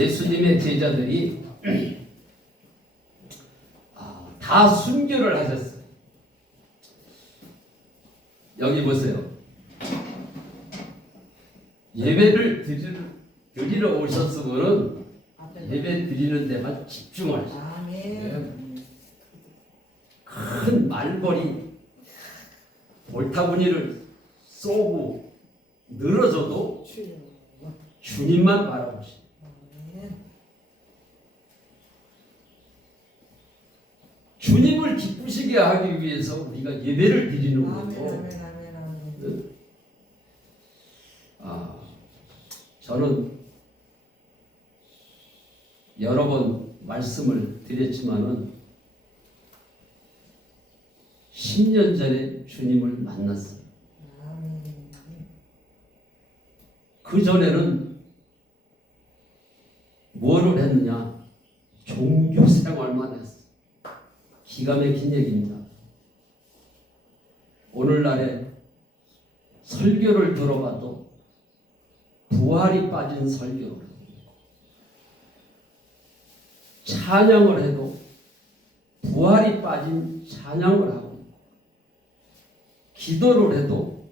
예수님의 제자들이 다 순교를 하셨어요. 여기 보세요. 예배를 드리러 오셨으면 예배 드리는 데만 집중하셔요. 큰 말벌이 볼타구니를 쏘고 늘어져도 주님만 바라보시고, 주님을 기쁘시게 하기 위해서 우리가 예배를 드리는 거죠. 저는 여러 번 말씀을 드렸지만은 10년 전에 주님을 만났어요. 그 전에는 뭐를 했느냐? 종교 생활만 했어요. 기가 막힌 얘기입니다. 오늘날에 설교를 들어봐도 부활이 빠진 설교를, 찬양을 해도 부활이 빠진 찬양을 하고, 기도를 해도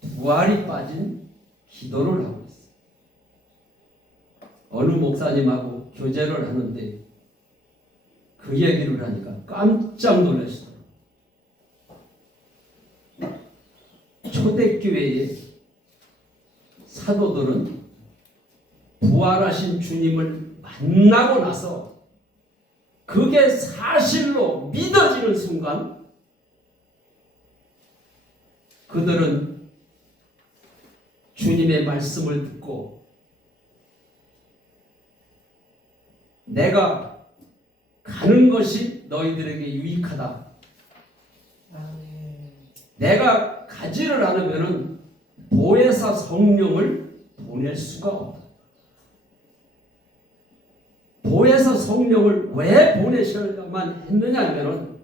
부활이 빠진 기도를 하고 있어요. 어느 목사님하고 교제를 하는데 그 얘기를 하니까 깜짝 놀라시더라고요. 초대교회의 사도들은 부활하신 주님을 만나고 나서 그게 사실로 믿어지는 순간 그들은 주님의 말씀을 듣고 내가 가는 것이 너희들에게 유익하다. 내가 가지를 않으면 보혜사 성령을 보낼 수가 없다. 보혜사 성령을 왜 보내셔야만 했느냐 하면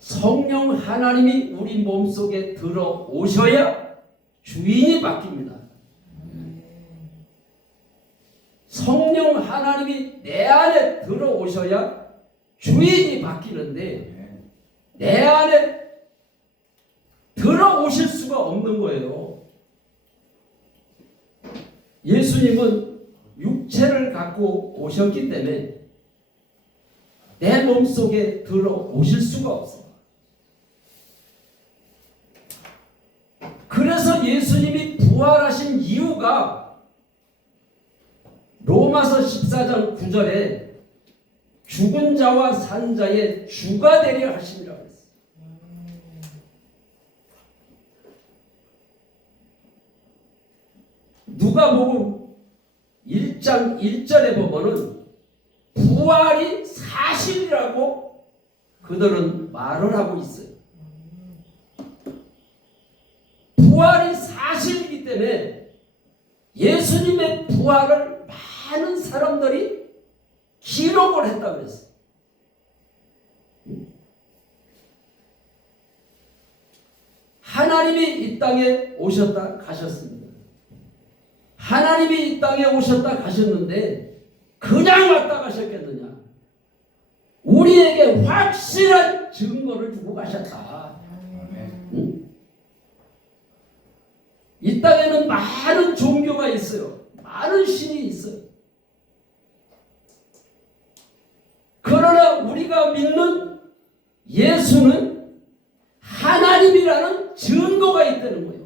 성령 하나님이 우리 몸속에 들어오셔야 주인이 바뀝니다. 성령 하나님이 내 안에 들어오셔야 주인이 바뀌는데 내 안에 들어오실 수가 없는 거예요. 예수님은 육체를 갖고 오셨기 때문에 내 몸속에 들어오실 수가 없어요. 그래서 예수님이 부활하신 이유가 로마서 14장 9절에 죽은 자와 산 자의 주가 되려 하심이라고 했어요. 누가복음 1장 1절에 보면은 부활이 사실이라고 그들은 말을 하고 있어요. 부활이 사실이기 때문에 예수님의 부활을 많은 사람들이 기록을 했다고 했어요. 하나님이 이 땅에 오셨다 가셨습니다. 하나님이 이 땅에 오셨다 가셨는데 그냥 왔다 가셨겠느냐? 우리에게 확실한 증거를 주고 가셨다. 응? 이 땅에는 많은 종교가 있어요. 많은 신이 있어요. 그러나 우리가 믿는 예수는 하나님이라는 증거가 있다는 거예요.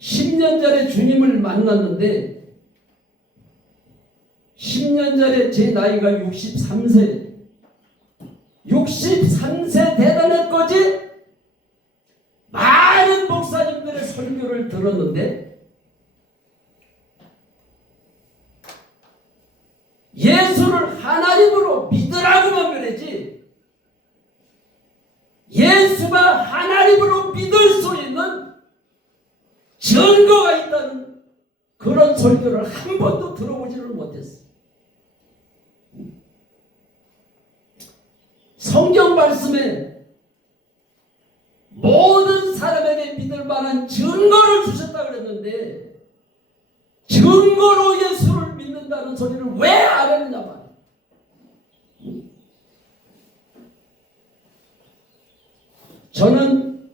10년 전에 주님을 만났는데 10년 전에 제 나이가 63세 63세 대단했거지 많은 목사님들의 설교를 들었는데 예수를 하나님으로 믿으라고만 그러지 예수가 하나님으로 믿을 수 있는 증거가 있다는 그런 설교를 한 번도 들어보지를 못했어요. 성경 말씀에 모든 사람에게 믿을 만한 증거를 주셨다 그랬는데 증거로 예수를 믿는다는 소리를 왜 안 했느냐 말이야. 저는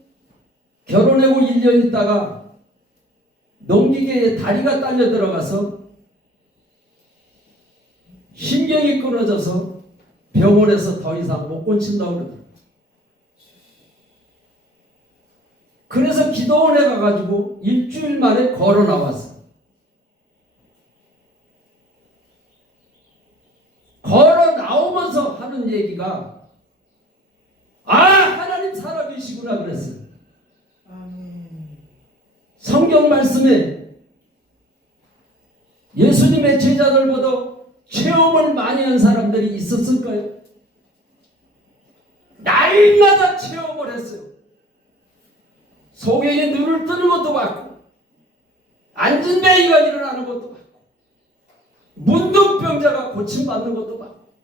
결혼하고 1년 있다가 농기계에 다리가 딸려 들어가서 신경이 끊어져서 병원에서 더 이상 못 고친다고 그러더라고요. 그래서 기도원에 가가지고 일주일 만에 걸어 나왔어요. 걸어 나오면서 하는 얘기가 하나님 살아계시구나 그랬어요. 성경 말씀에 예수님의 제자들보다 체험을 많이 한 사람들이 있었을까요? 날마다 체험을 했어요. 소경이 눈을 뜨는 것도 봤고, 앉은 매이가 일어나는 것도 봤고, 문둥병자가 고침받는 것도 봤고.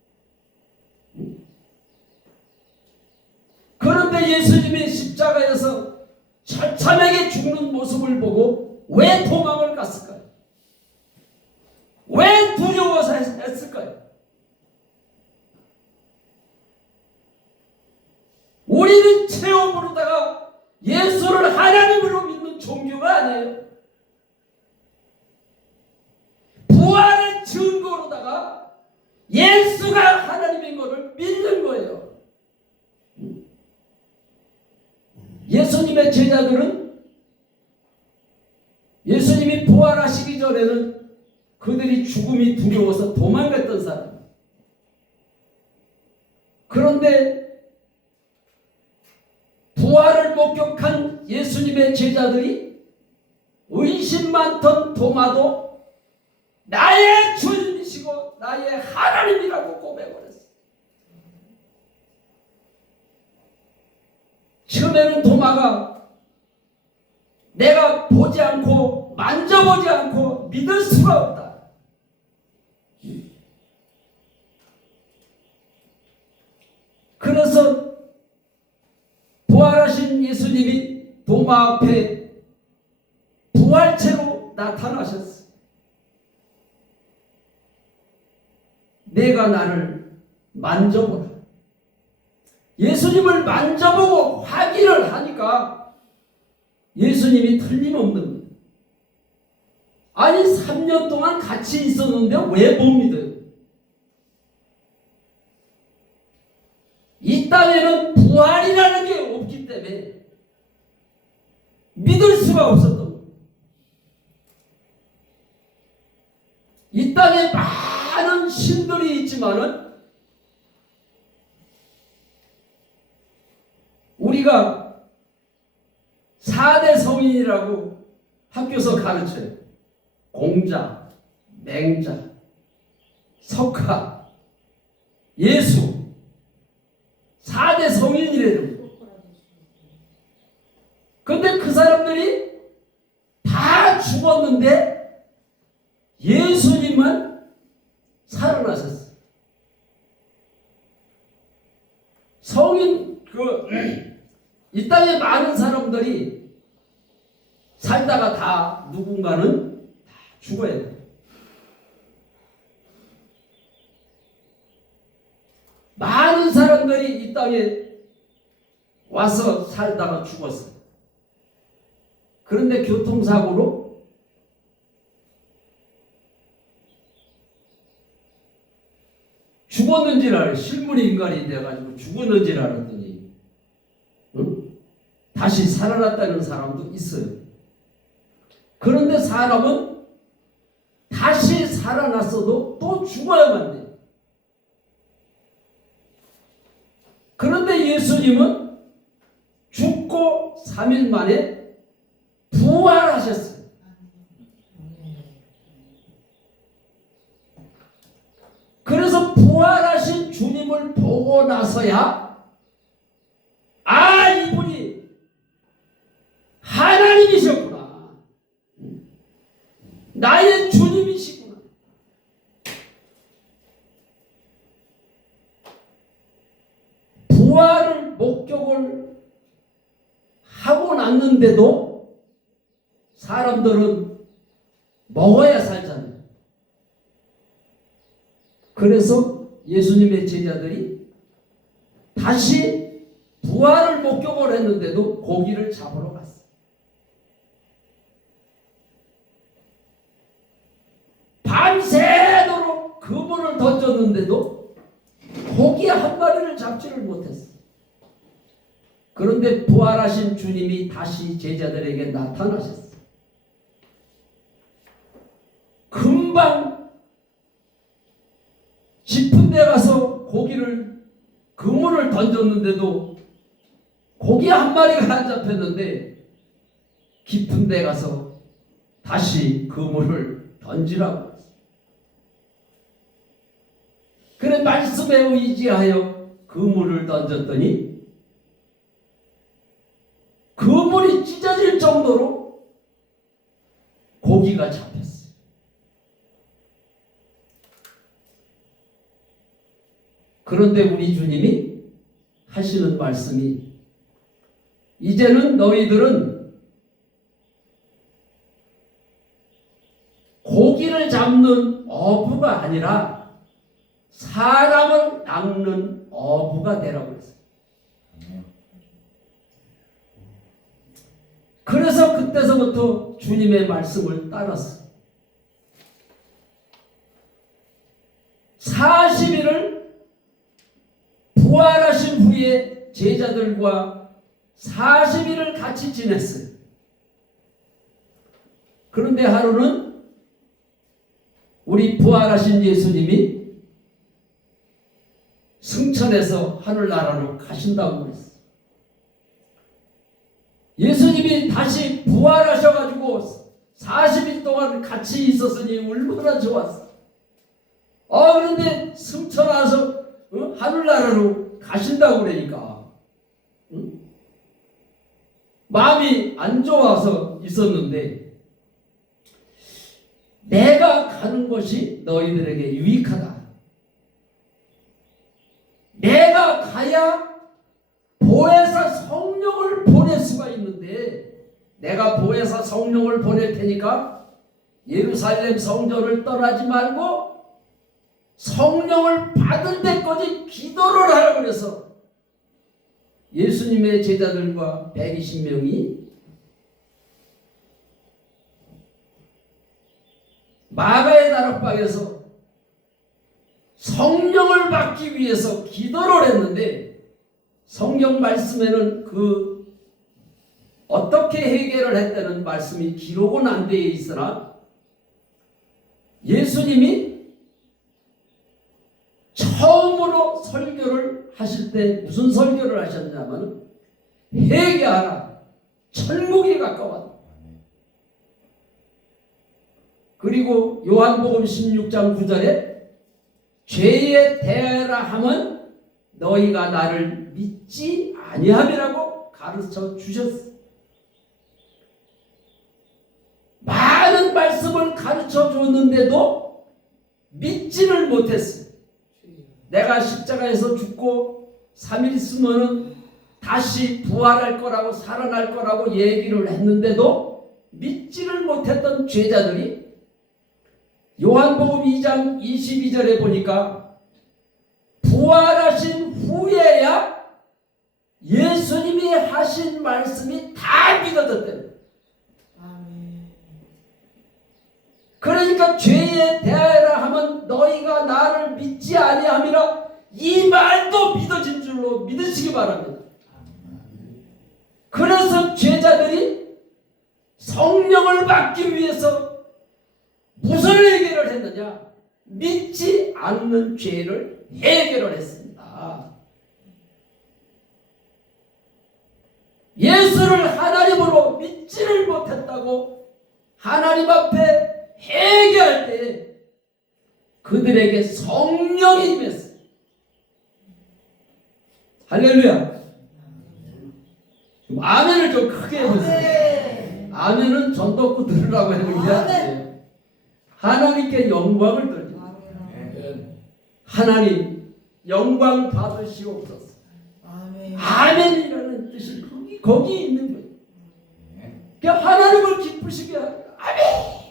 그런데 예수님이 십자가에서 처참하게 죽는 모습을 보고 왜 도망을 갔을까요? 왜 두려워서 했을까요? 우리는 체험으로다가 예수를 하나님으로 믿는 종교가 아니에요. 부활의 증거로다가 예수가 하나님인 것을 믿는 거예요. 예수님의 제자들은 예수님이 부활하시기 전에는 그들이 죽음이 두려워서 도망갔던 사람. 그런데 부활을 목격한 예수님의 제자들이 의심 많던 도마도 나의 주님이시고 나의 하나님이라고 고백을 했어요. 처음에는 도마가 내가 보지 않고 만져보지 않고 믿을 수가 없다. 그래서 부활하신 예수님이 도마 앞에 부활체로 나타나셨어요. 내가 나를 만져보라. 예수님을 만져보고 확인을 하니까 예수님이 틀림없는 거예요. 아니 3년 동안 같이 있었는데 왜 못 믿어요? 이 땅에는 부활이라는 게 없기 때문에 믿을 수가 없었던 거예요. 이 땅에 많은 신들이 있지만은 우리가 4대 성인이라고 학교에서 가르쳐요. 공자, 맹자, 석가, 예수 4대 성인이래요. 근데 그 사람들이 다 죽었는데 예수님은 살아나셨어요. 성인 이 땅에 많은 사람들이 살다가 다 누군가는 다 죽어야 돼요. 많은 사람들이 이 땅에 와서 살다가 죽었어요. 그런데 교통사고로 죽었는 줄 알아요. 실물이 인간이 돼가지고 죽었는 줄 알았더니 다시 살아났다는 사람도 있어요. 그런데 사람은 다시 살아났어도 또 죽어야만 돼요. 그런데 예수님은 죽고 3일 만에 부활하셨어요. 그래서 부활하신 주님을 보고 나서야 이분이 하나님이셨구나. 나의 주님이시구나. 부활을 목격을 있는데도 사람들은 먹어야 살잖아요. 그래서 예수님의 제자들이 다시 부활을 목격을 했는데도 고기를 잡으러 갔어요. 밤새도록 그물을 던졌는데도 고기 한 마리를 잡지를 못했어요. 그런데 부활하신 주님이 다시 제자들에게 나타나셨어요. 금방 깊은 데 가서 그물을 던졌는데도 고기 한 마리가 안 잡혔는데 깊은 데 가서 다시 그물을 던지라고 했어요. 그래 말씀에 의지하여 그물을 던졌더니 그물이 찢어질 정도로 고기가 잡혔어요. 그런데 우리 주님이 하시는 말씀이 이제는 너희들은 고기를 잡는 어부가 아니라 사람을 낚는 어부가 되라고 했어요. 그래서 그때서부터 주님의 말씀을 따랐어요. 40일을 부활하신 후에 제자들과 40일을 같이 지냈어요. 그런데 하루는 우리 부활하신 예수님이 승천해서 하늘나라로 가신다고 했어요. 예수님이 다시 부활하셔가지고 40일 동안 같이 있었으니 얼마나 좋았어. 그런데 승천해서 하늘나라로 가신다고 그러니까 마음이 안 좋아서 있었는데 내가 가는 것이 너희들에게 유익하다. 내가 가야 보혜사 성령을 보낼 수가 있는데 내가 보혜사 성령을 보낼 테니까 예루살렘 성전을 떠나지 말고 성령을 받을 때까지 기도를 하라고 그래서 예수님의 제자들과 120명이 마가의 다락방에서 성령을 받기 위해서 기도를 했는데 성경 말씀에는 어떻게 해결을 했다는 말씀이 기록은 안 되어 있으나 예수님이 처음으로 설교를 하실 때 무슨 설교를 하셨냐면 회개하라 천국이 가까웠다. 그리고 요한복음 16장 9절에 죄에 대하라 함은 너희가 나를 믿지 아니함이라고 가르쳐 주셨어. 많은 말씀을 가르쳐 줬는데도 믿지를 못했어. 내가 십자가에서 죽고 3일 있으면은 다시 부활할 거라고 살아날 거라고 얘기를 했는데도 믿지를 못했던 제자들이 요한복음 2장 22절에 보니까 부활하신 후에야 예수님이 하신 말씀이 다 믿어졌대요. 그러니까 죄에 대하여라 하면 너희가 나를 믿지 아니함이라 이 말도 믿어진 줄로 믿으시기 바랍니다. 그래서 제자들이 성령을 받기 위해서 무슨 해결을 했느냐? 믿지 않는 죄를 해결을 했습니다. 예수를 하나님으로 믿지를 못했다고 하나님 앞에 회개할 때 그들에게 성령이 임했어요. 할렐루야. 좀 아멘을 좀 크게 해보세요. 아멘은 전 덮고 들으라고 하는 게 아니에요. 하나님께 영광을 돌립니다. 하나님 영광 받으시옵소서. 아멘이라는 뜻이 거기 있는 거예요. 하나님을 기쁘시게 하라. 아멘.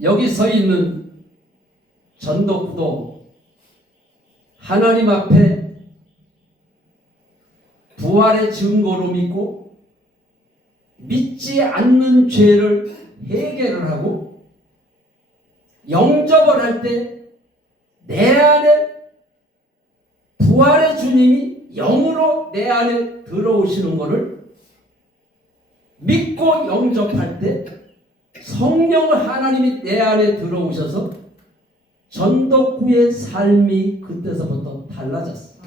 여기 서 있는 전도구도 하나님 앞에 부활의 증거로 믿고 믿지 않는 죄를 해결을 하고 영접을 할 때 내 안에 부활의 주님이 영으로 내 안에 들어오시는 것을 믿고 영접할 때 성령 하나님이 내 안에 들어오셔서 전도구의 삶이 그때서부터 달라졌어요.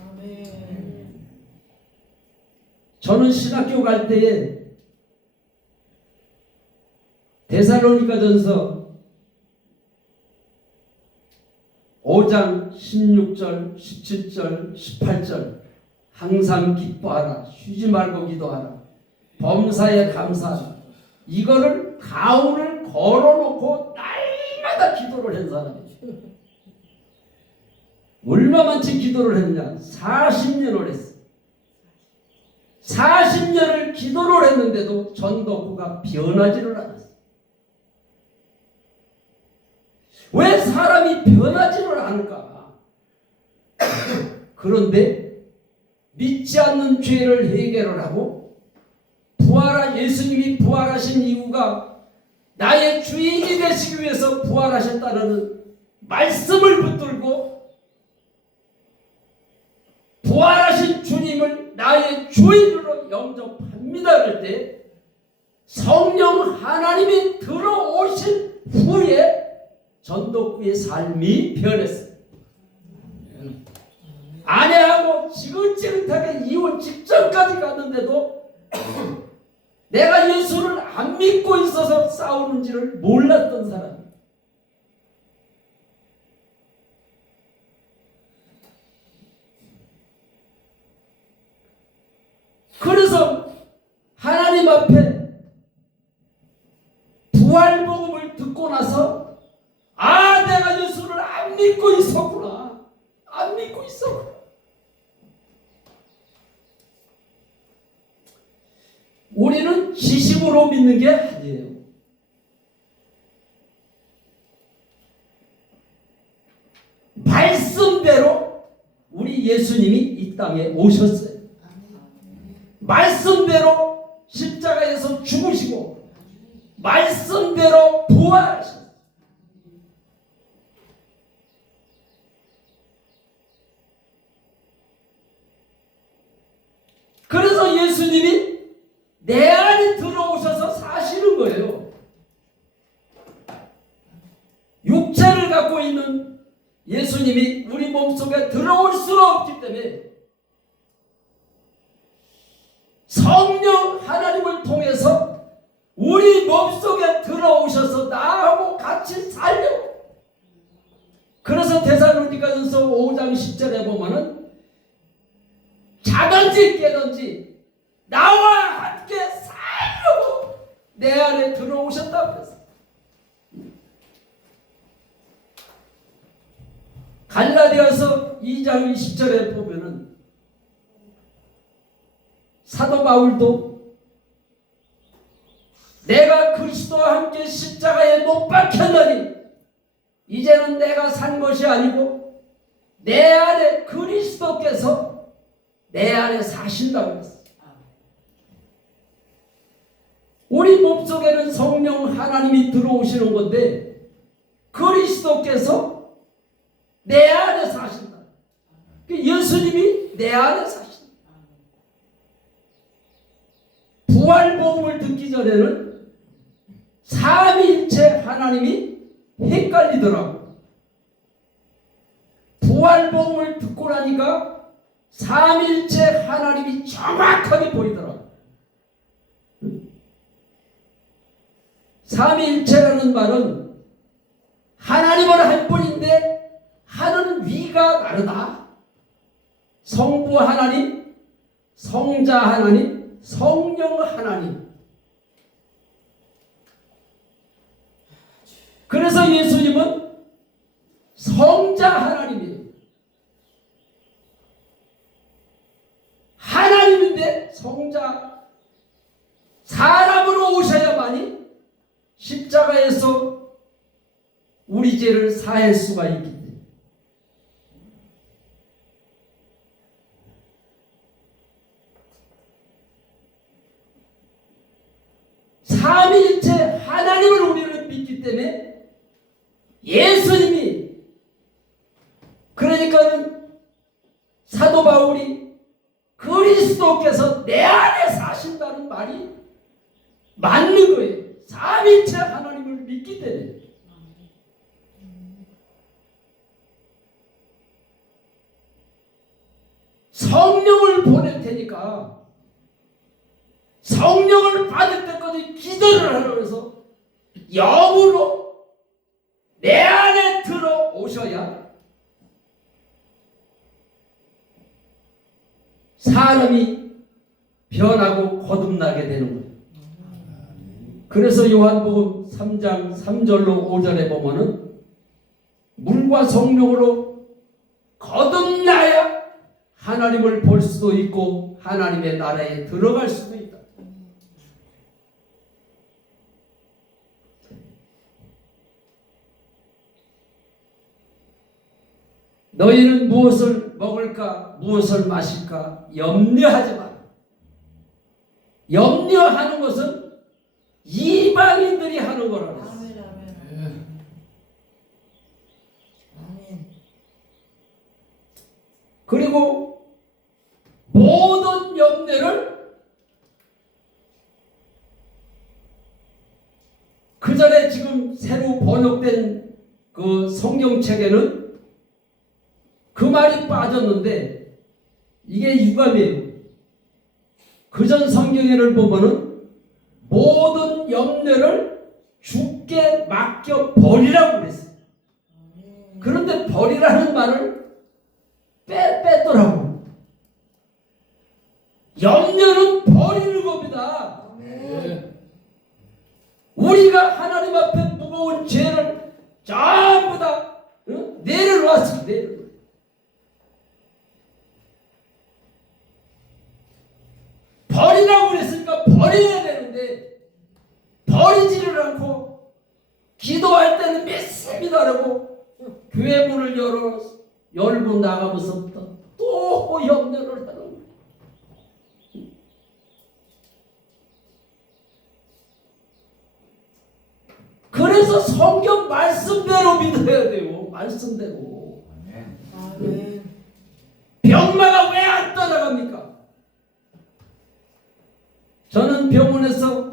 저는 신학교 갈 때에 데살로니가전서 5장 16절, 17절, 18절 항상 기뻐하라, 쉬지 말고 기도하라, 범사에 감사하라. 이거를 가운을 걸어놓고 날마다 기도를 한 사람이에요. 얼마만치 기도를 했냐? 40년을 했어요. 40년을 기도를 했는데도 전도구가 변하지를 않았어요. 왜 사람이 변하지를 않을까? 그런데 믿지 않는 죄를 해결을 하고 예수님이 부활하신 이유가 나의 주인이 되시기 위해서 부활하셨다는 말씀을 붙들고 부활하신 주님을 나의 주인으로 영접합니다. 그럴 때 성령 하나님이 들어오신 후에 전도구의 삶이 변했어요. 아내하고 지긋지긋하게 이혼 직전까지 갔는데도 내가 예수를 안 믿고 있어서 싸우는지를 몰랐던 사람. 그래서 하나님 앞에 부활복음을 듣고 나서 내가 예수를 안 믿고 있었구나. 안 믿고 있었구나. 우리는 지식으로 믿는 게 아니에요. 말씀대로 우리 예수님이 이 땅에 오셨어요. 말씀대로 십자가에서 죽으시고 말씀대로 부활하셨어요. 그래서 예수님이 내 안에 들어오셔서 사시는 거예요. 육체를 갖고 있는 예수님이 우리 몸속에 들어올 수가 없기 때문에 성령 하나님을 통해서 우리 몸속에 들어오셔서 나하고 같이 살려고. 그래서 데살로니가전서 5장 10절에 보면은 자든지 깨든지 나와 함께 살려고 내 안에 들어오셨다고 했어요. 갈라디아서 2장 20절에 보면은 사도 바울도 내가 그리스도와 함께 십자가에 못 박혔느니 이제는 내가 산 것이 아니고 내 안에 그리스도께서 내 안에 사신다고 했어요. 우리 몸속에는 성령 하나님이 들어오시는 건데 그리스도께서 내 안에 사신다. 예수님이 내 안에 사신다. 부활복음을 듣기 전에는 삼위일체 하나님이 헷갈리더라고. 부활복음을 듣고 나니까 삼위일체 하나님이 정확하게 보이더라고. 삼위일체라는 말은 하나님은 한 분인데 하는 위가 다르다. 성부 하나님, 성자 하나님, 성령 하나님. 그래서 예수님은 성자 하나님이에요. 하나님인데 성자 사람으로 오셔야만이 십자가에서 우리 죄를 사할 수가 있기 때문에 삼위일체 하나님을 우리는 믿기 때문에 예수님이 그러니까는 사도 바울이 그리스도께서 내 안에 사신다는 말이 맞는 거예요. 삼위일체 하나님을 믿기 때문에. 성령을 보낼 테니까 성령을 받을 때까지 기도를 하라고 해서 영으로 내 안에 들어오셔야 사람이 변하고 거듭나게 되는 거예요. 그래서 요한복음 3장 3절로 5절에 보면은 물과 성령으로 거듭나야 하나님을 볼 수도 있고 하나님의 나라에 들어갈 수도 있다. 너희는 무엇을 먹을까 무엇을 마실까 염려하지 마라. 염려하는 것은 이방인들이 하는 거라 그랬어. 그리고 모든 염려를 그 전에 지금 새로 번역된 그 성경책에는 그 말이 빠졌는데 이게 유감이에요. 그전 성경에를 보면은 모든 염려를 주께 맡겨 버리라고 그랬어요. 그런데 버리라는 말을 뺐더라고. 염려는 버리는 겁니다. 우리가 하나님 앞에 무거운 죄를 전부 다 내려놨습니다. 버리라고 그랬으니까 버려야 되는데 버리지를 않고 기도할 때는 믿습니다라고 교회 문을 열고 나가면서부터 또 염려를 하는 거예요. 그래서 성경 말씀대로 믿어야 돼요. 말씀대로. 병마가 왜 안 떠나갑니까? 저는 병원에서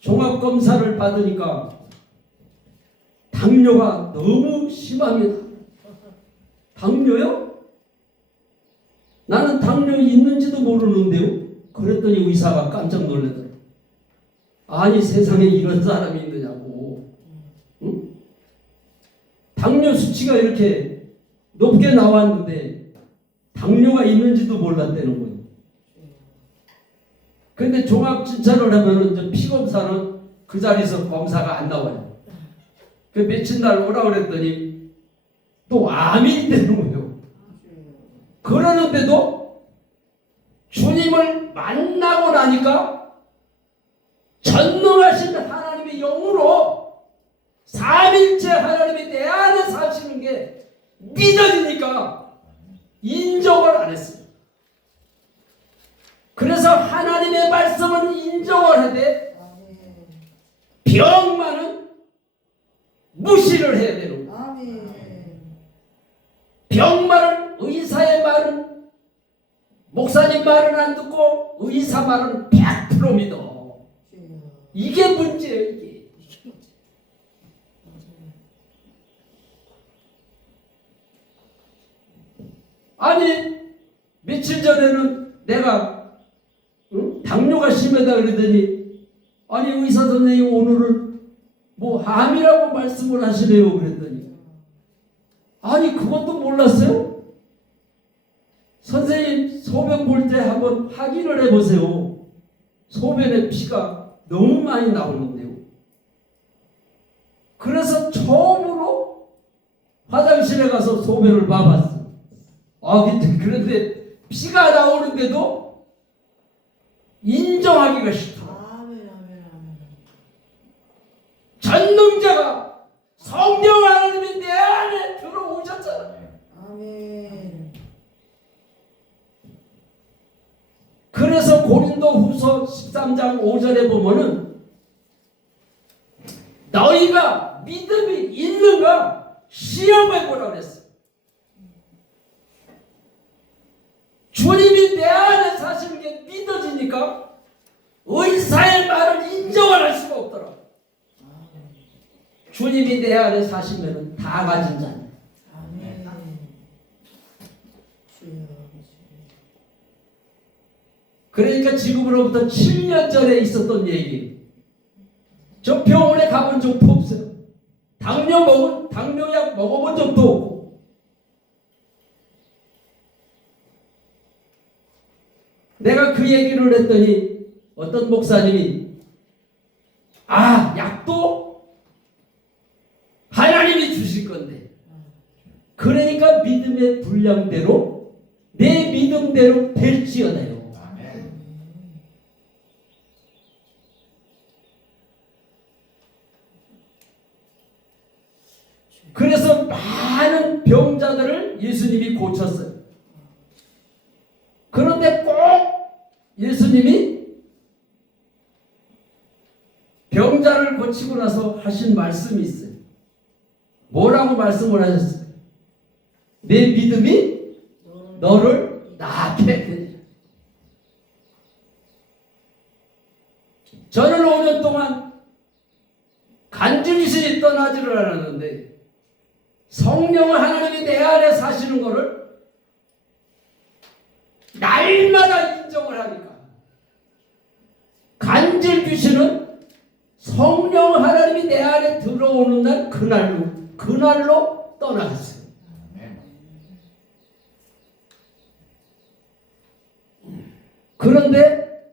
종합검사를 받으니까 당뇨가 너무 심합니다. 당뇨요? 나는 당뇨 있는지도 모르는데요. 그랬더니 의사가 깜짝 놀라더라고요. 아니 세상에 이런 사람이 있느냐고. 응? 당뇨 수치가 이렇게 높게 나왔는데 당뇨가 있는지도 몰랐다는 거예요. 근데 종합진찰을 하면은 피검사는 그 자리에서 검사가 안 나와요. 그 며칠 날 오라 그랬더니 또 암이 되는 거예요. 그러는데도 주님을 만나고 나니까 전능하신 하나님의 영으로 삼일째 하나님이 내 안에 사시는 게 믿어지니까 인정을 안 했어요. 그래서 하나님의 말씀은 인정을 하되 병만은 무시를 해야 되는 거예요. 병말은 의사의 말은 목사님 말은 안 듣고 의사 말은 100% 믿어. 이게 문제예요. 이게. 아니 며칠 전에는 내가 당뇨가 심하다 그러더니 아니 의사 선생님 오늘은 뭐 암이라고 말씀을 하시네요 그랬더니 아니 그것도 몰랐어요? 선생님 소변 볼 때 한번 확인을 해보세요. 소변에 피가 너무 많이 나오는데요. 그래서 처음으로 화장실에 가서 소변을 봐봤어. 그런데 피가 나오는데도 인정하기가 싫더라. 전능자가 성령 하나님이 내 안에 들어오셨잖아. 아멘. 그래서 고린도후서 13장 5절에 보면은 너희가 믿음이 있는가 시험해 보라 그랬어. 주님이 내 안에 사시는 게 믿어지니까 의사의 말을 인정을 할 수가 없더라. 주님이 내 안에 사시면 다 가진 자네. 아멘. 그러니까 지금으로부터 7년 전에 있었던 얘기. 저 병원에 가본 적도 없어요. 당뇨약 먹어본 적도 없고. 내가 그 얘기를 했더니 어떤 목사님이 약도 하나님이 주실 건데, 그러니까 믿음의 분량대로 내 믿음대로 될지어다요. 그래서 많은 병자들을 예수님이 고쳤어요. 그런데 꼭 예수님이 병자를 고치고 나서 하신 말씀이 있어요. 뭐라고 말씀을 하셨어요? 내 믿음이 너를 낫게 되리라. 저는 5년 동안 간증신이 떠나지를 않았는데 성령 하나님이 내 안에 사시는 것을 날마다 인정을 하니까 간질 귀신은 성령 하나님이 내 안에 들어오는 날 그날로 떠나갔어요. 그런데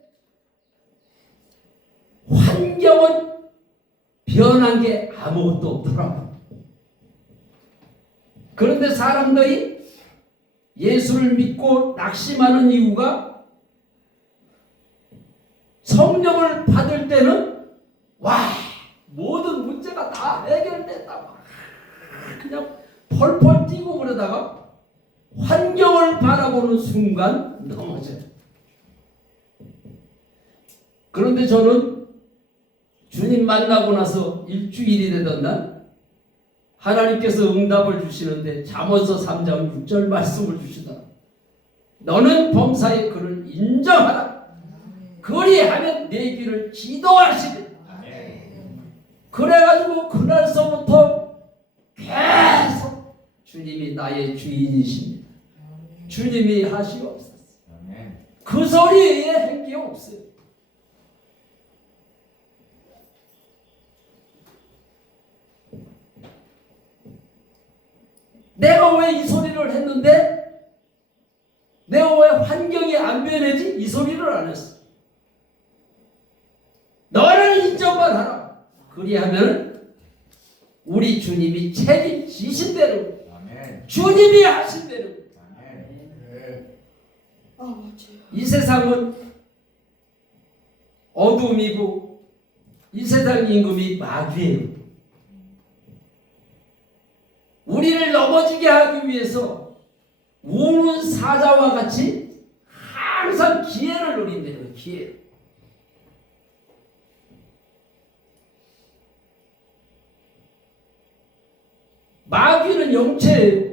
환경은 변한 게 아무것도 없더라고요. 그런데 사람들이 예수를 믿고 낙심하는 이유가 성령을 받을 때는 모든 문제가 다 해결됐다. 그냥 펄펄 뛰고 그러다가 환경을 바라보는 순간 넘어져요. 그런데 저는 주님 만나고 나서 일주일이 되던 날 하나님께서 응답을 주시는데 잠언서 3장 6절 말씀을 주시더라. 너는 범사의 그를 인정하라. 그리하면 내 길을 지도하시리. 그래가지고 그날서부터 계속 주님이 나의 주인이십니다. 주님이 하시옵소서. 그 소리에 행기 없어요. 내가 왜 이 소리를 했는데 내가 왜 환경이 안 변하지? 이 소리를 안 했어. 너는 인정만 하라. 그리하면 우리 주님이 책임지신 대로 주님이 하신 대로 이 세상은 어둠이고 이 세상 임금이 마귀예요. 우리를 넘어지게 하기 위해서 우는 사자와 같이 항상 기회를 노린대요. 기회. 마귀는 영체예요.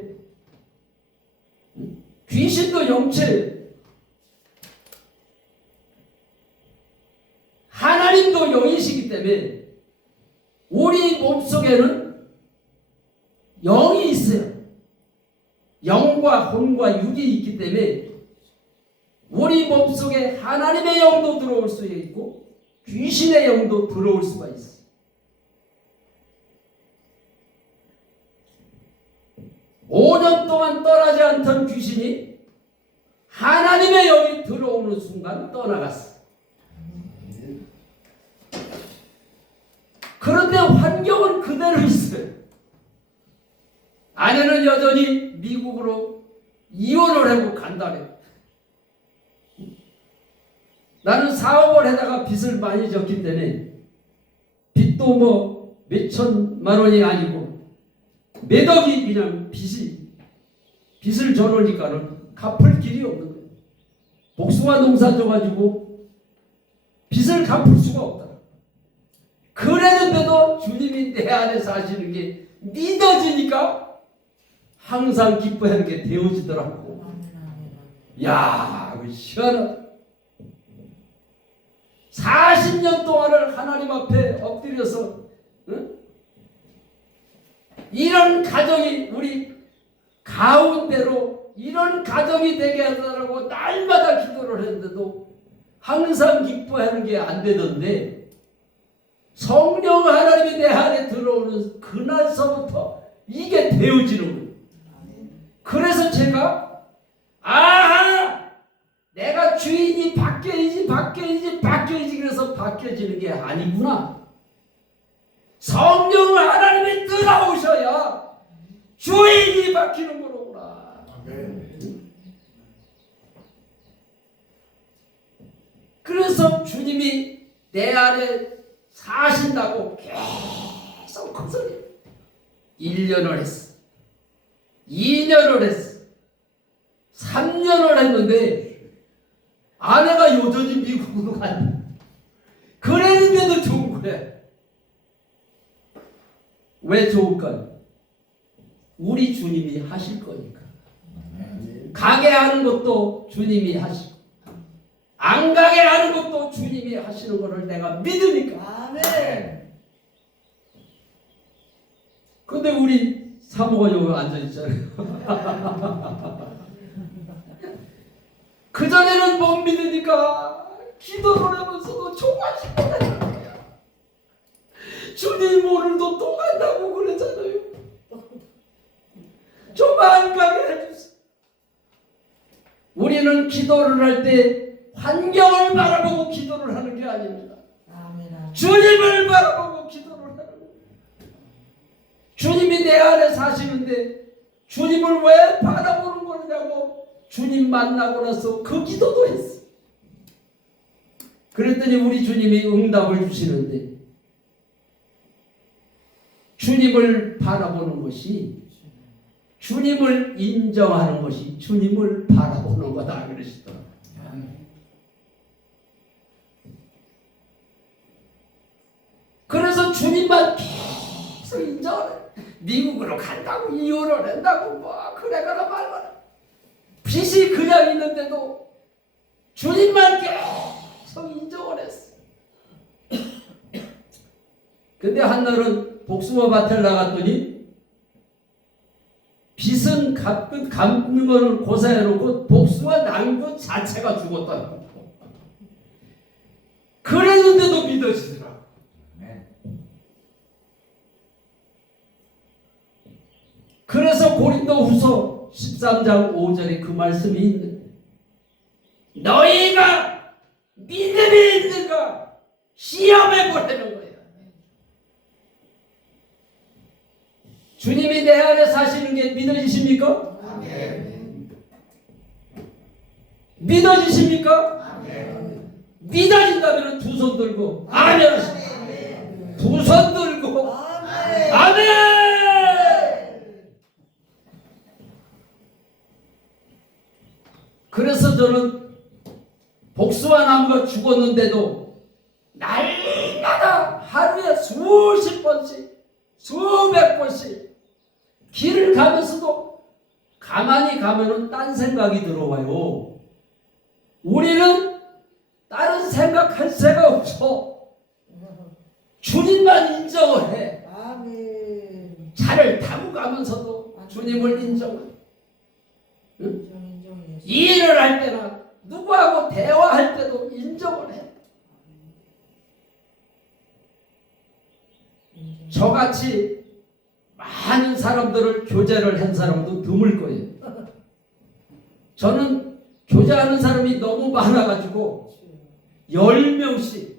귀신도 영체예요. 하나님도 영이시기 때문에 우리 몸속에는 영이 있어요. 영과 혼과 육이 있기 때문에 우리 몸속에 하나님의 영도 들어올 수 있고 귀신의 영도 들어올 수가 있어요. 오 년 동안 떠나지 않던 귀신이 하나님의 영이 들어오는 순간 떠나갔어. 그런데 환경은 그대로 있어요. 아내는 여전히 미국으로 이혼을 하고 간다네. 나는 사업을 해다가 빚을 많이 졌기 때문에 빚도 뭐 몇천만 원이 아니고 몇 억이 그냥 빚을 져놓으니까는 갚을 길이 없는 거예요. 복숭아 농사 져가지고 빚을 갚을 수가 없다. 그랬는데도 주님이 내 안에 사시는 게 믿어지니까 항상 기뻐하는 게 되어지더라고. 야, 그 시간은 40년 동안을 하나님 앞에 엎드려서 이런 가정이 우리 가운데로 이런 가정이 되게 하더라고 날마다 기도를 했는데도 항상 기뻐하는 게 안 되던데 성령 하나님이 내 안에 들어오는 그날서부터 이게 되어지는 거예요. 그래서 제가 내가 주인이 바뀌어야지 그래서 바뀌어지는 게 아니구나. 성령 하나님이 들어오셔야 주인이 바뀌는 거로구나. 그래서 주님이 내 안에 사신다고 계속 큰 소리 1년을 했어. 2년을 했어. 3년을 했는데 아내가 여전히 미국으로 간다. 그랬는데도 좋은 거야. 왜 좋을까요? 우리 주님이 하실 거니까. 가게 하는 것도 주님이 하시고 안 가게 하는 것도 주님이 하시는 것을 내가 믿으니까. 아멘. 근데 우리 사모가 여기 앉아있잖아요. 그전에는 못 믿으니까 기도를 하면서도 조금씩 못하는 거야. 주님 오늘도 또 간다고 그러잖아요. 좀 안 가게 해주세요. 우리는 기도를 할 때 환경을 바라보고 기도를 하는 게 아닙니다. 아멘. 주님을 바라보고 기도를 하는 거예요. 주님이 내 안에 사시는데 주님을 왜 바라보는 거냐고 주님 만나고 나서 그 기도도 했어. 그랬더니 우리 주님이 응답을 주시는데 주님을 바라보는 것이 주님을 인정하는 것이 주님을 바라보는 거다 그러시더라고요. 그래서 주님만 계속 인정을 해. 미국으로 간다고 이혼을 한다고 뭐 그래가라 말거라. 빚이 그냥 있는데도 주님만 계속 인정을 했어. 근데 한날은 복숭아 밭에 나갔더니 빚은 갚는 거를 고사해놓고 복숭아 나무 자체가 죽었다고. 그랬는데도 믿어지더라. 그래서 고린도후서 13장 5절에 그 말씀이 있는데 너희가 믿음이 있는가 시험해 보라는 거예요. 주님이 내 안에 사시는 게 믿어지십니까? 아멘. 믿어지십니까? 아멘. 믿어진다면 두 손 들고 아멘 하십시오. 두 손 들고 아멘. 아멘. 그래서 저는 복숭아 나무가 죽었는데도 날마다 하루에 수십 번씩 수백 번씩 길을 가면서도 가만히 가면은 딴 생각이 들어와요. 우리는 다른 생각할 새가 없어. 주님만 인정을 해. 아멘. 차를 타고 가면서도 주님을 인정해. 응? 인정해. 일을 할 때나 누구하고 대화할 때도 인정을 해. 저같이 많은 사람들을 교제를 한 사람도 드물 거예요. 저는 교제하는 사람이 너무 많아가지고 10명씩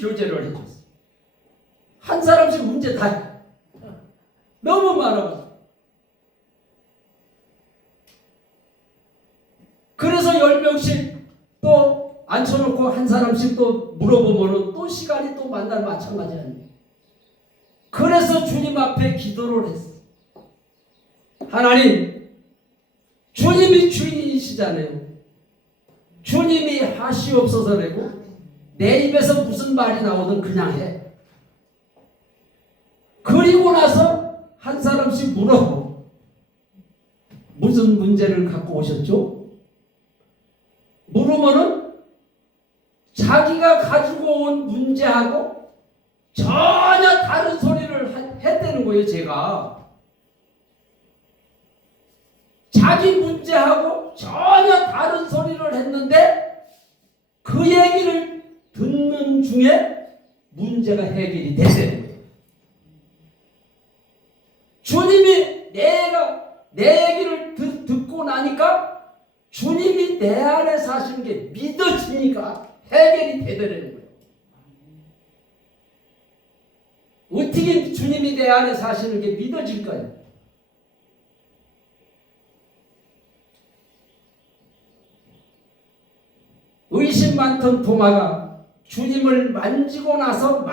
교제를 해줬어요. 한 사람씩 문제 다 해. 너무 많아가지고 10명씩 또 앉혀놓고 한 사람씩 또 물어보면은 또 시간이 또 만날 마찬가지 아니에요. 그래서 주님 앞에 기도를 했어. 하나님, 주님이 주인이시잖아요. 주님이 하시옵소서라고 내 입에서 무슨 말이 나오든 그냥 해. 그리고 나서 한 사람씩 물어보. 무슨 문제를 갖고 오셨죠? 물으면은 자기가 가지고 온 문제하고 전혀 다른 소리를 했다는 거예요. 제가 자기 문제하고 전혀 다른 소리를 했는데 그 얘기를 듣는 중에 문제가 해결이 되대요. 주님이 내 얘기를 듣고 나니까 주님이 내 안에 사시는 게 믿어지니까 해결이 되더라는 거예요. 어떻게 주님이 내 안에 사시는 게 믿어질까요? 의심 많던 도마가 주님을 만지고 나서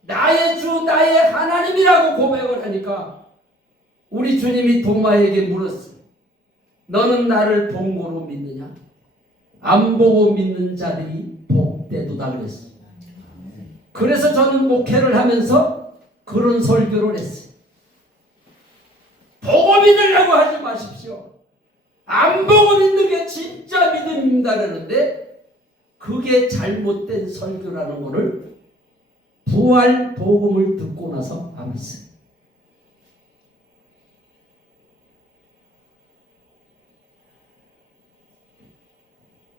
나의 주 나의 하나님이라고 고백을 하니까 우리 주님이 도마에게 물었어요. 너는 나를 본고로 믿느냐? 안 보고 믿는 자들이 복되도다 그랬어요. 그래서 저는 목회를 하면서 그런 설교를 했어요. 보고 믿으려고 하지 마십시오. 안 보고 믿는 게 진짜 믿음입니다 그러는데 그게 잘못된 설교라는 것을 부활 복음을 듣고 나서 알았어요.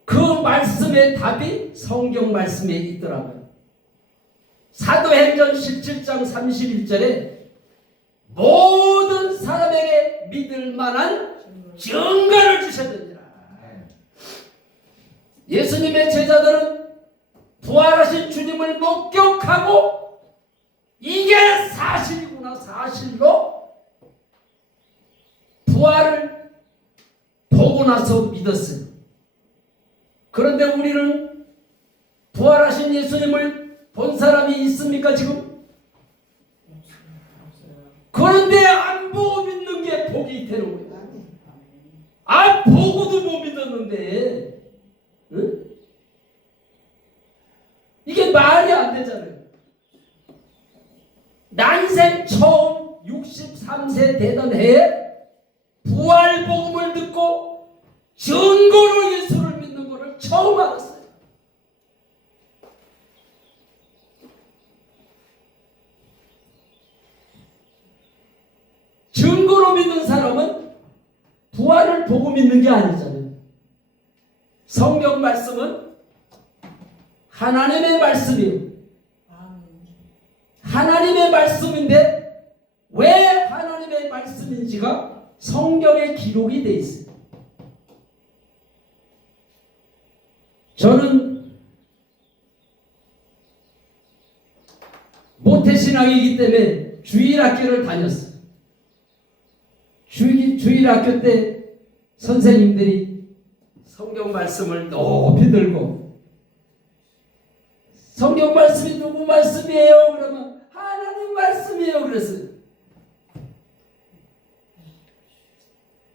그 말씀의 답이 성경 말씀에 있더라고요. 사도행전 17장 31절에 모든 사람에게 믿을 만한 증거를 주셨느니라. 예수님의 제자들은 부활하신 주님을 목격하고 이게 사실이구나, 사실로 부활을 보고 나서 믿었어요. 그런데 우리는 부활하신 예수님을 본 사람이 있습니까 지금? 그런데 안 보고 믿는 게 복이 되는 거예요. 안 보고도 못 믿었는데, 응? 이게 말이 안 되잖아요. 난생 처음 63세 되던 해에 부활 복음을 듣고 증거로 예수를 믿는 것을 처음 알았어요. 증거로 믿는 사람은 부활을 보고 믿는 게 아니잖아요. 성경 말씀은 하나님의 말씀이에요. 하나님의 말씀인데 왜 하나님의 말씀인지가 성경에 기록이 되어 있어요. 저는 모태신앙이기 때문에 주일학교를 다녔어요. 주일학교 때 선생님들이 성경 말씀을 높이 들고 성경 말씀이 누구 말씀이에요? 그러면 하나님 말씀이에요. 그랬어요.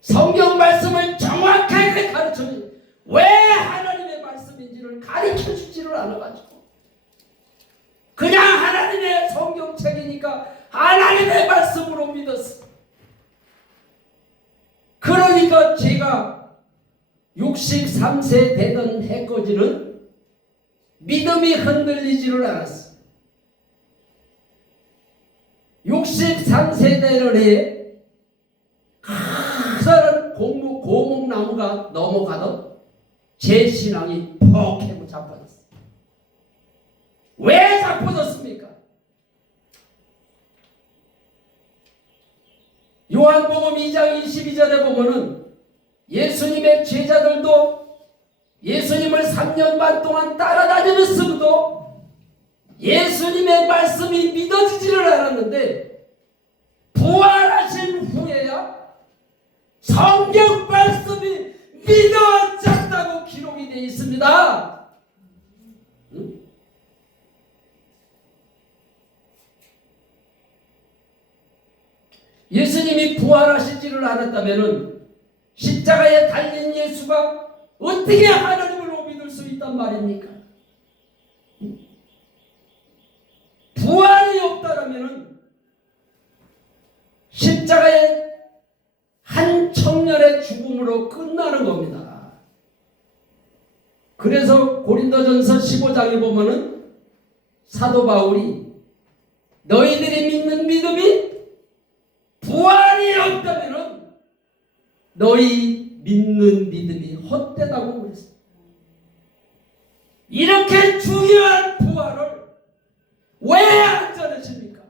성경 말씀을 정확하게 가르쳐주니 왜 하나님의 말씀인지를 가르쳐주지를 않아가지고 그냥 하나님의 성경책이니까 하나님의 말씀으로 믿었어요. 그러니까 제가 63세 되던 해까지는 믿음이 흔들리지를 않았어요. 63세 되는 해에 커다란 고목나무가 넘어가던 제 신앙이 퍽 해고 자빠졌어요. 왜 자빠졌습니까? 요한복음 2장 22절에 보면은 예수님의 제자들도 예수님을 3년 반 동안 따라다니면서도 예수님의 말씀이 믿어지지를 않았는데 부활하신 후에야 성경 말씀이 믿어 되어 있습니다. 응? 예수님이 부활하시지를 않았다면 십자가에 달린 예수가 어떻게 하나님을 믿을 수 있단 말입니까? 부활이 없다라면 십자가에 한 청년의 죽음으로 끝나는 겁니다. 그래서 고린도전서 15장에 보면은 사도 바울이 너희들이 믿는 믿음이 부활이 없다면은 너희 믿는 믿음이 헛되다고 그랬어요. 이렇게 중요한 부활을 왜 안 전하십니까?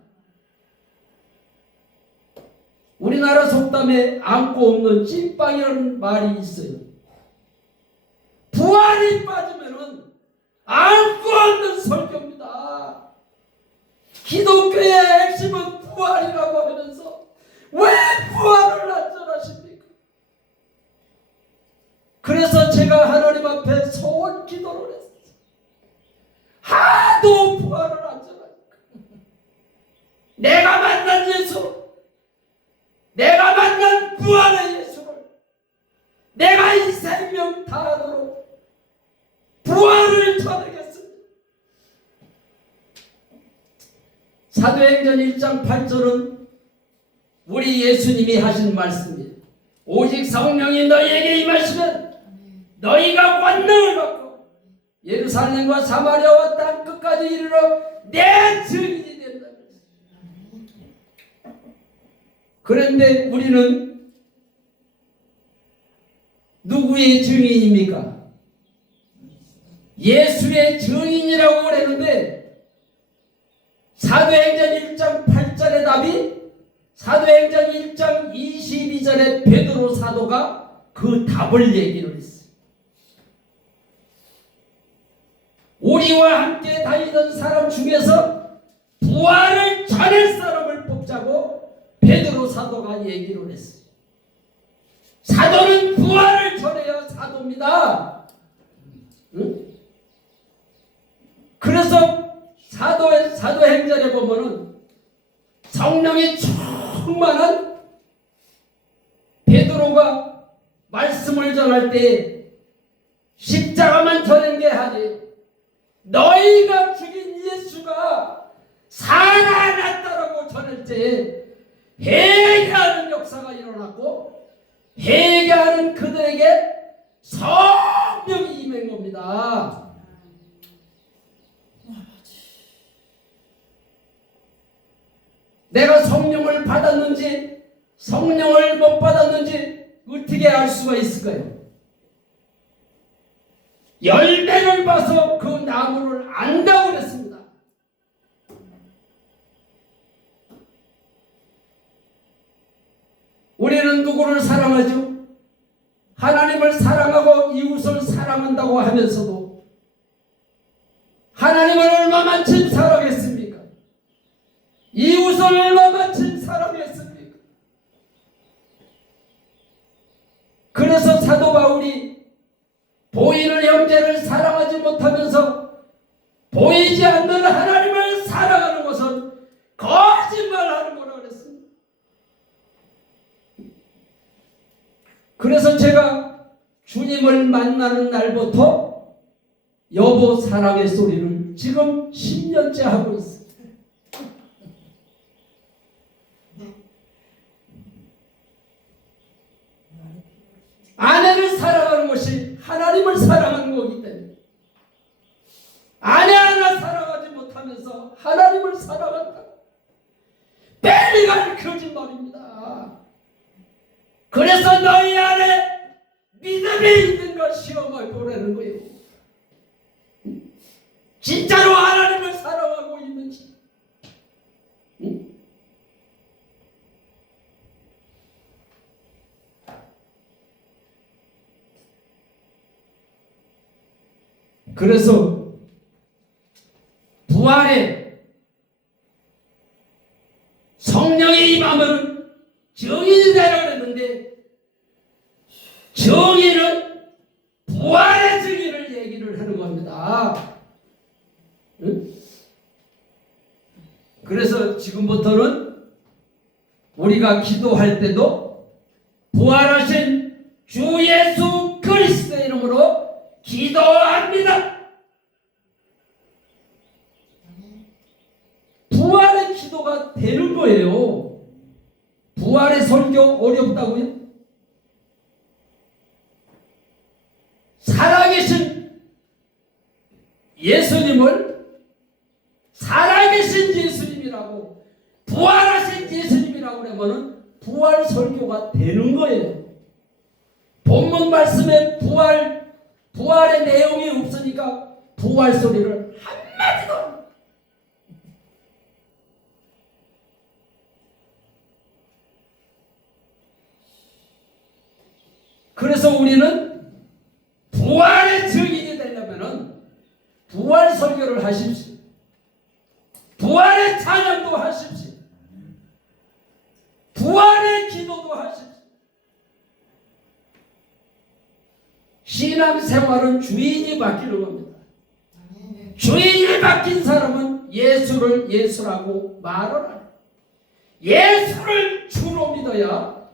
우리나라 속담에 안고 없는 찐빵이라는 말이 있어요. 부활이 빠지면은 안고 없는 설교입니다. 기독교의 핵심은 부활이라고 하면서 왜 부활을 안 전하십니까? 그래서 제가 하나님 앞에 소원 기도를 했어요. 하도 부활을 안 전하니까 내가 만난 예수, 내가 만난 부활의 예수를 내가 이 생명 다하도록 부활을 전하겠습니다. 사도행전 1장 8절은 우리 예수님이 하신 말씀이에요. 오직 성령이 너희에게 임하시면 너희가 권능을 받고 예루살렘과 사마리아와 땅 끝까지 이르러 내 증인이 된다. 그런데 우리는 누구의 증인입니까? 예수의 증인이라고 그랬는데 사도행전 1장 8절의 답이 사도행전 1장 22절에 베드로 사도가 그 답을 얘기를 했어요. 우리와 함께 다니던 사람 중에서 부활을 전할 사람을 뽑자고 베드로 사도가 얘기를 했어요. 사도는 부활을 전해야 사도입니다. 응? 그래서 사도행전에 보면은 성령이 충만한 베드로가 말씀을 전할 때 십자가만 전한 게 아니에요. 너희가 죽인 예수가 살아났다라고 전할 때 회개하는 역사가 일어났고 회개하는 그들에게 성령이 임한 겁니다. 내가 성령을 받았는지 성령을 못 받았는지 어떻게 알 수가 있을까요? 열매를 봐서 그 나무를 안다고 그랬습니다. 우리는 누구를 사랑하죠? 하나님을 사랑하고 이웃을 사랑한다고 하면서도 하나님을 얼마만큼 사랑했습니까? 이웃을 얼마만큼 사랑했습니까? 그래서 사도 바울이 보이는 형제를 사랑하지 못하면서 보이지 않는 하나님을 사랑하는 것은 거짓말하는 거라고 그랬습니다. 그래서 제가 주님을 만나는 날부터 여보 사랑의 소리를 지금 10년째 하고 있어요. 아내를 사랑하는 것이 하나님을 사랑하는 거기 때문에 아내 하나 사랑하지 못하면서 하나님을 사랑한다. 빼리갈 거짓말입니다. 그래서 너희 안에 믿음이 있는 걸 시험해 보라는 거예요. 진짜로 하나님을 사랑하고 있는지. 그래서 부활에 성령이 임하면 정인이 되라고 했는데 정인은 부활의 정인을 그래서 지금부터는 우리가 기도할 때도 부활하신 주 예수 그리스도의 이름으로 기도합니다. 부활의 기도가 되는 거예요. 부활의 설교 어렵다고요? 살아계신 예수님을 살아계신 예수님이라고 부활하신 예수님이라고 그러면은 부활 설교가 되는 거예요. 본문 말씀에 부활의 내용이 없으니까 부활 소리를 한마디도. 그래서 우리는 부활의 증인이 되려면은 부활 설교를 하십시오. 부활의 찬양도 하십시오. 부활의 기도도 하십시오. 신앙생활은 주인이 바뀌는 겁니다. 주인이 바뀐 사람은 예수를 예수라고 말을 하는, 예수를 주로 믿어야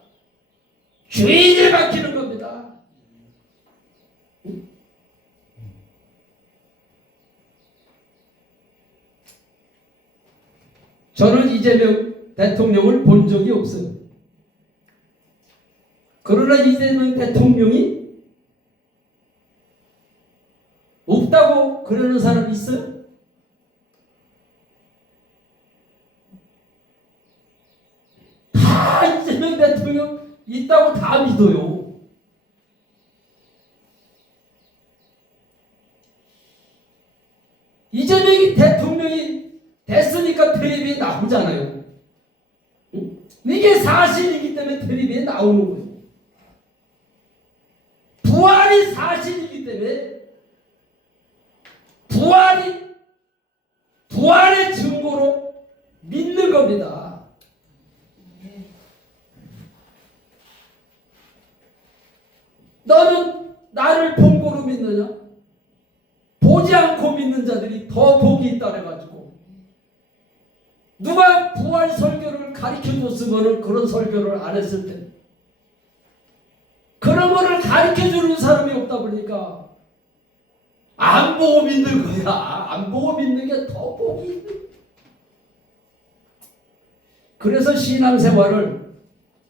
주인이 바뀌는 겁니다. 저는 이재명 대통령을 본 적이 없어요. 그러나 이재명 대통령이 없다고 그러는 사람 있어요? 다 이재명 대통령 있다고 다 믿어요. 이재명이 대통령이 됐으니까 텔레비에 나오잖아요. 이게 사실이기 때문에 텔레비에 나오는 거예요. 부활이 사실이기 때문에 부활의 증거로 믿는 겁니다. 너는 나를 본 거로 믿느냐? 보지 않고 믿는 자들이 더 복이 있다 그래가지고 누가 부활 설교를 가르쳐줬으면 그런 설교를 안 했을 텐데 그런 거를 가르쳐주는 사람이 없다 보니까 안 보고 믿는 거야. 안 보고 믿는 게 더 복이 있는 거야. 그래서 신앙생활을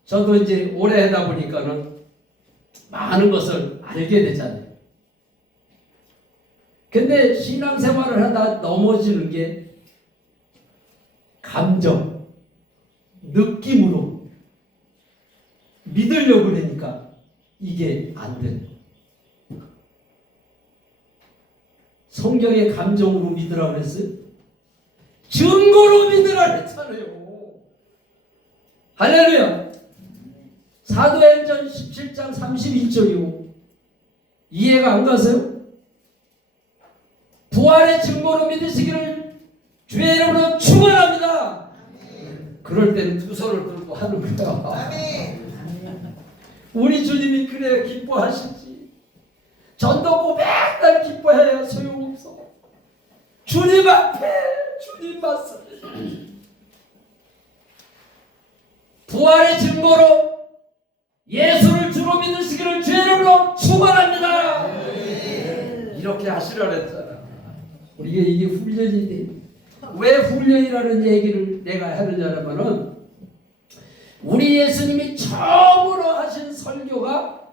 저도 이제 오래 하다 보니까는 많은 것을 알게 되잖아요. 근데 신앙생활을 하다 넘어지는 게 감정, 느낌으로 믿으려고 그러니까 이게 안 되는 거예요. 성경의 감정으로 믿으라고 그랬어요? 증거로 믿으라고 했잖아요. 할렐루야. 사도행전 17장 31절이요. 이해가 안 가세요? 부활의 증거로 믿으시기를 주의 이름으로 축원합니다. 그럴 때는 두 손을 들고 하는 거야. 우리 주님이 그래야 기뻐하시지. 전도고 맨날 기뻐해야 소용없어. 주님 앞에 주님 말씀. 부활의 증거로 예수를 주로 믿으시기를 주의 이름으로 축원합니다. 이렇게 하시라 그랬잖아. 우리가 이게 훈련이 돼. 왜 훈련이라는 얘기를 내가 하느냐면은 우리 예수님이 처음으로 하신 설교가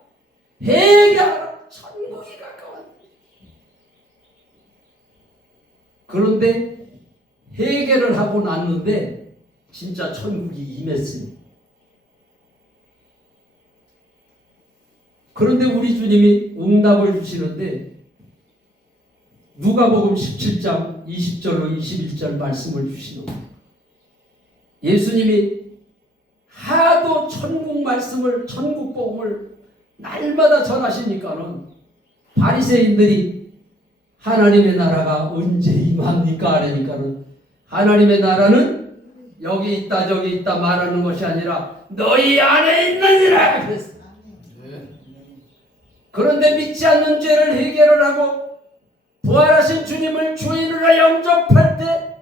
회개하라 천국이 가까웠다. 그런데 회개를 하고 났는데 진짜 천국이 임했어요. 그런데 우리 주님이 응답을 주시는데 누가복음 17장 20절로 21절 말씀을 주시는 거예요. 예수님이 하도 천국 말씀을 천국 복음을 날마다 전하시니까는 바리새인들이 하나님의 나라가 언제 임합니까? 그러니까는 하나님의 나라는 여기 있다 저기 있다 말하는 것이 아니라 너희 안에 있느니라 그랬어요. 그런데 믿지 않는 죄를 해결을 하고 부활하신 주님을 주인으로 영접할 때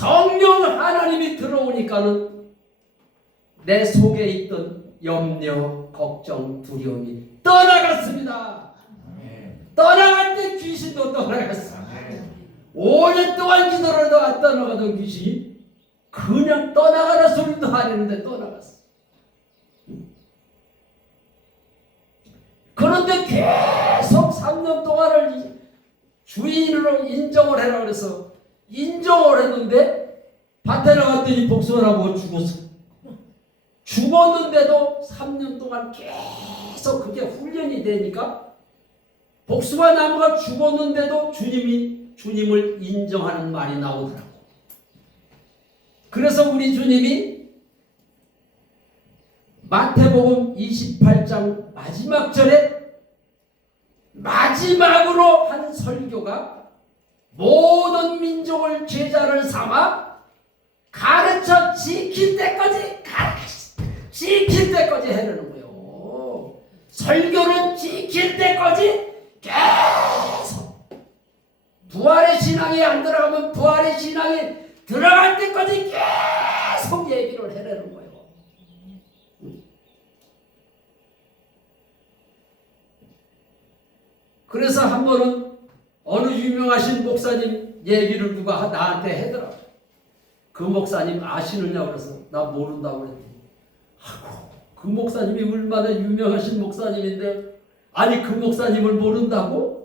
성령 하나님이 들어오니까는 내 속에 있던 염려, 걱정, 두려움이 떠나갔습니다. 떠나갈 때 귀신도 떠나갔어. 5년 동안 기도를 해도 안 떠나가던 귀신이 그냥 떠나가라 소리도 안 했는데 떠나갔어. 그런데 계속 3년 동안을 주인으로 인정을 해라 그래서 인정을 했는데 밭에 나갔더니 복숭아나무가 죽었어. 죽었는데도 3년 동안 계속 그게 훈련이 되니까 복숭아나무가 죽었는데도 주님을 인정하는 말이 나오더라고. 그래서 우리 주님이 마태복음 28장 마지막 절에 마지막으로 한 설교가 모든 민족을 제자를 삼아 가르쳐 지킬 때까지 해내는 거예요. 설교는 지킬 때까지 계속 부활의 신앙이 안 들어가면 부활의 신앙이 들어갈 때까지 계속 얘기를 해내는 거예요. 그래서 한 번은 어느 유명하신 목사님 얘기를 누가 나한테 해더라. 그 목사님 아시느냐 그래서 나 모른다고 그랬더니 그 목사님이 얼마나 유명하신 목사님인데 아니 그 목사님을 모른다고?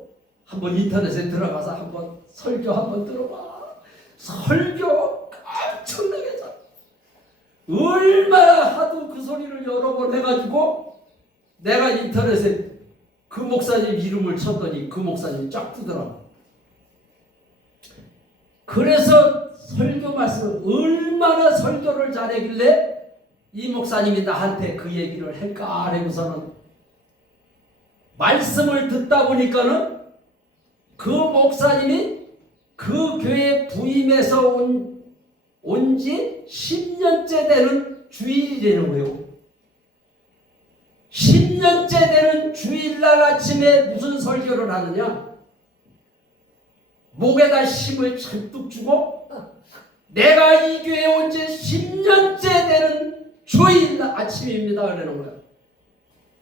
한번 인터넷에 들어가서 한번 설교 한번 들어봐. 설교 엄청나게 잘. 얼마나 하도 그 소리를 여러 번 해가지고 내가 인터넷에 그 목사님 이름을 쳤더니 그 목사님이 쫙 뜨더라고. 그래서 설교 말씀을 얼마나 설교를 잘하길래 이 목사님이 나한테 그 얘기를 할까 하고서는 말씀을 듣다 보니까는 그 목사님이 그 교회 부임해서 온 지 10년째 되는 주일이라는 거예요. 10년째 되는 주일날 아침에 무슨 설교를 하느냐? 목에다 힘을 잔뜩 주고 내가 이 교회에 온 지 10년째 되는 주일날 아침입니다. 그러는 거예요.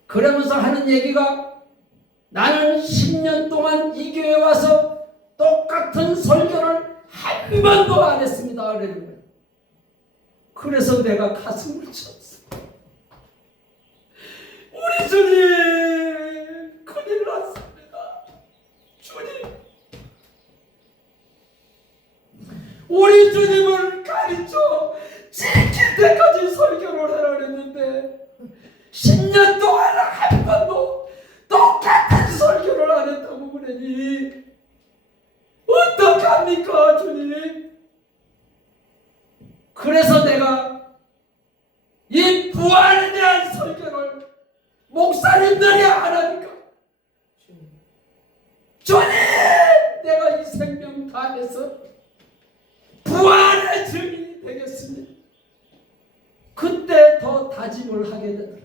그러면서 하는 얘기가 나는 10년 동안 이 교회에 와서 똑같은 설교를 한 번도 안 했습니다. 그러는 거예요. 그래서 내가 가슴을 쳤어. 우리 주님 큰일 났습니다. 주님 우리 주님을 가르쳐 지킬 때까지 설교를 하라 그랬는데 10년 동안 한 번도 똑같은 설교를 안 했다고 그러니 어떡합니까 주님? 그래서 내가 이 부활에 대한 설교를 목사님들이 안 하니까 주님 내가 이 생명 다해서 부활의 증인이 되겠습니다. 그때 더 다짐을 하게 되더라고요.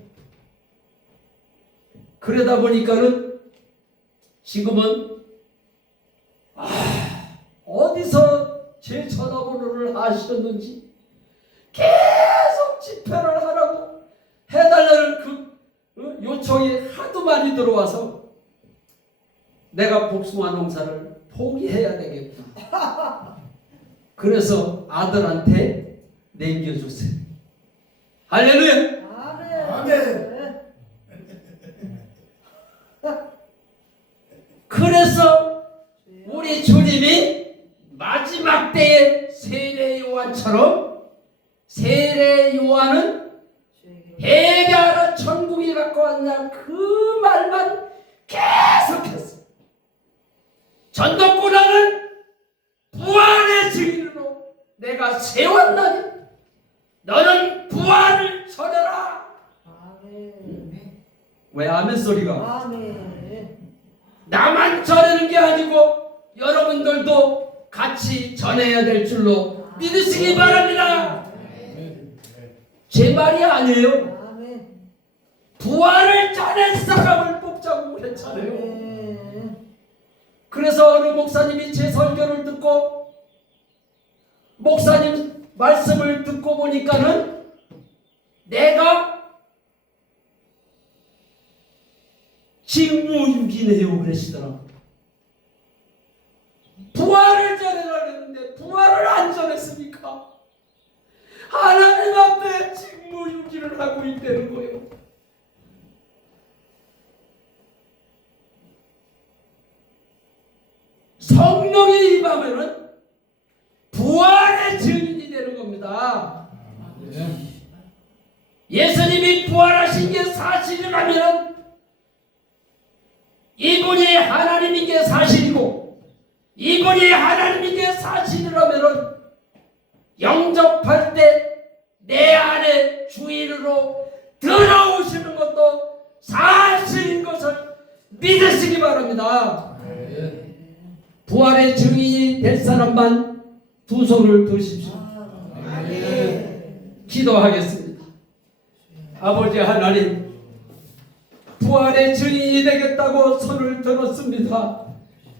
그러다 보니까는 지금은 어디서 제 전화번호를 아셨는지 계속 집회를 하라고 해달라는 그 요청이 하도 많이 들어와서 내가 복숭아 농사를 포기해야 되겠구나. 그래서 아들한테 남겨주세요. 할렐루야. 아멘. 그래서 우리 주님이 마지막 때에 세례 요한처럼 세례 요한은 회개하라 천국이 갖고 왔냐 그 말만 계속했어. 전도꾼은 부활의 증인으로 내가 세웠나니 너는 부활을 전해라. 아멘. 왜 아멘 소리가? 아멘. 나만 전하는 게 아니고 여러분들도 같이 전해야 될 줄로 믿으시기 바랍니다. 제 말이 아니에요. 아멘. 부활을 전할 사람을 뽑자고 그랬잖아요. 그래서 어느 목사님이 제 설교를 듣고 목사님 말씀을 듣고 보니까는 내가 직무유기네요 그러시더라고요. 부활을 전해라 그랬는데 부활을 안 전했습니까? 하나님 앞에 직무유기를 하고 있다는 거예요. 성령이 임하면은 부활의 증인이 되는 겁니다. 예수님이 부활하신 게 사실이라면 이분이 하나님인 게 사실이고 이분이 하나님인 게 사실이라면 영접할 때 내 안에 주인으로 들어오시는 것도 사실인 것을 믿으시기 바랍니다. 부활의 증인이 될 사람만 두 손을 드십시오. 기도하겠습니다. 아버지 하나님, 부활의 증인이 되겠다고 손을 들었습니다.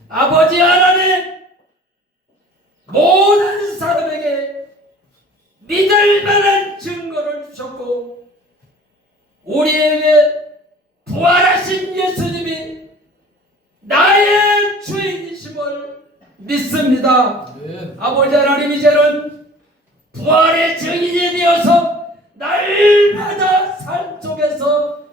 아버지 하나님, 모든 사람에게 믿을 만한 증거를 주셨고 우리에게 부활하신 예수님이 나의 주인이심을 믿습니다. 아버지 하나님, 이제는 부활의 증인이 되어서 날마다 삶 속에서